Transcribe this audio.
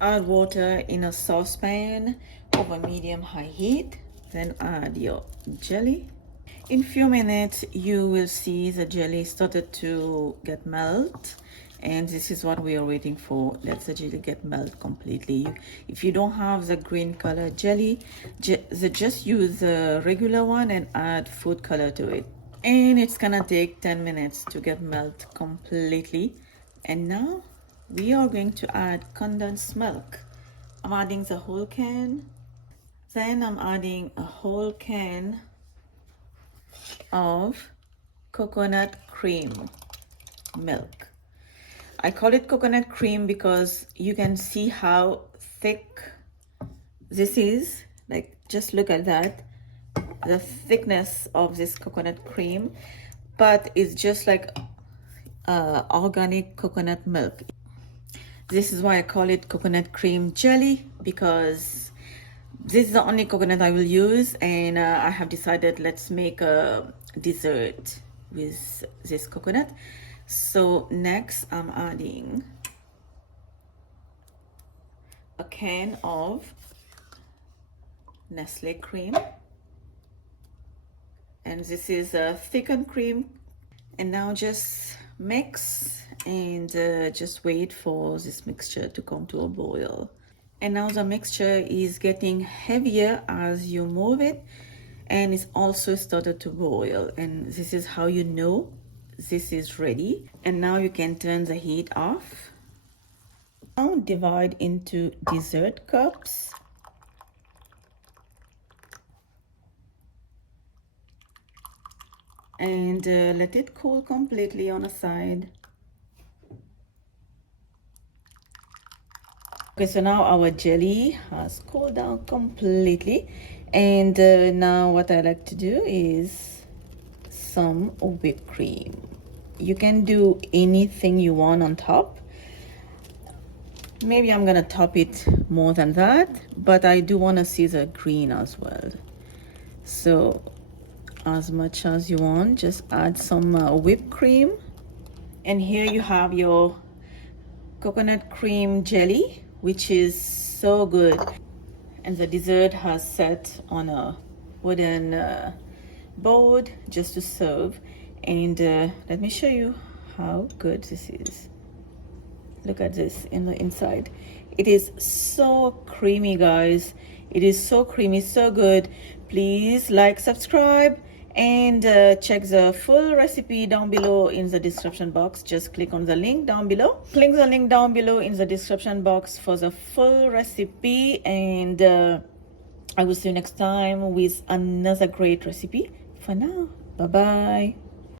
Add water in a saucepan over medium-high heat. Then add your jelly. In few minutes, you will see the jelly started to get melt. And this is what we are waiting for. Let the jelly get melt completely. If you don't have the green color jelly, just use the regular one and add food color to it. And it's gonna take 10 minutes to get melt completely. And now we are going to add condensed milk. I'm adding the whole can. Then I'm adding a whole can of coconut cream milk. I call it coconut cream because you can see how thick this is. Like, just look at that, the thickness of this coconut cream, but it's just like organic coconut milk. This is why I call it coconut cream jelly, because this is the only coconut I will use, and I have decided let's make a dessert with this coconut. So next I'm adding a can of Nestle cream, and this is a thickened cream. And now just mix and just wait for this mixture to come to a boil. And now the mixture is getting heavier as you move it, and it's also started to boil, and this is how you know this is ready. And now you can turn the heat off. Now divide into dessert cups. And let it cool completely on a side. Okay, so now our jelly has cooled down completely, and now what I like to do is some whipped cream. You can do anything you want on top. Maybe I'm gonna top it more than that, but I do want to see the green as well. So as much as you want, just add some whipped cream. And here you have your coconut cream jelly, which is so good. And the dessert has set on a wooden board just to serve. And let me show you how good this is. Look at this in the inside. It is so creamy, guys. It is so creamy, so good. Please like, subscribe, and check the full recipe down below in the description box. Just click on the link down below. Click the link down below in the description box for the full recipe, and I will see you next time with another great recipe. For now, bye bye.